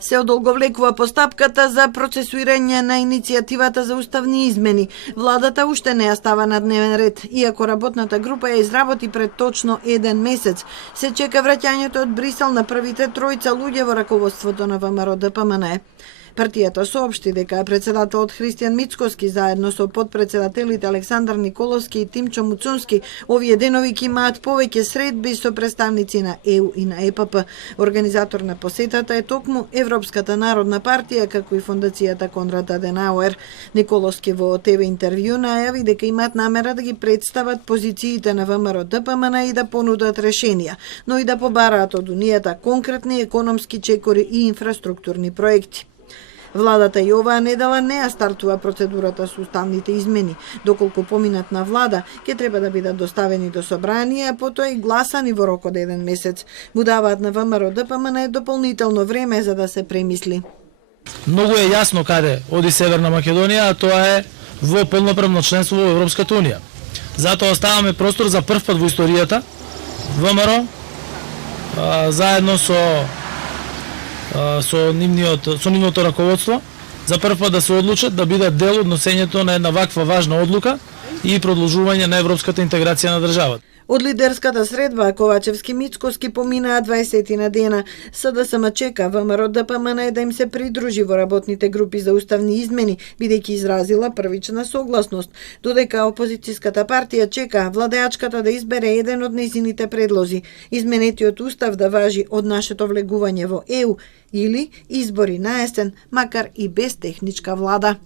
Се одолговлекува постапката за процесуирање на иницијативата за уставни измени. Владата уште не ја става на дневен ред, иако работната група ја изработи пред точно 1 месец. Се чека враќањето од Брисел на првите тројца луѓе во раководството на ВМРО-ДПМН. Партијата соопшти дека председателот Христијан Мицкоски заедно со подпредседателите Александар Николовски и Тимчо Муцунски овие денови ќе имаат повеќе средби со представници на ЕУ и на ЕПП. Организатор на посетата е токму Европската народна партија, како и фондацијата Конрад Аденауер. Николовски во ТВ интервју најави дека имаат намера да ги представат позициите на ВМРО-ДПМН и да понудат решенија, но и да побараат од Унијата конкретни економски чекори и инфраструктурни проекти. Владата и оваа недела не ја стартува процедурата со уставните измени. Доколку поминат на влада, ќе треба да бидат доставени до собрание, а потоа и гласани во рок од 1 месец. Му даваат на ВМРО-ДПМН дополнително време за да се премисли. Многу е јасно каде оди Северна Македонија, а тоа е во полноправно членство во Европската Унија. Затоа оставаме простор за прв пат во историјата ВМРО заедно со нивното раководство за прв пат да се одлучат да бидат дел од носењето на една ваква важна одлука и продолжување на европската интеграција на државата. Од лидерската средба Ковачевски Мицкоски поминаа 20 на дена. СДСМ чека ВМРО-ДПМН да им се придружи во работните групи за уставни измени, бидејќи изразила првична согласност, додека опозицијската партија чека владеачката да избере еден од нејзините предлози, изменетиот устав да важи од нашето влегување во ЕУ или избори на есен, макар и без техничка влада.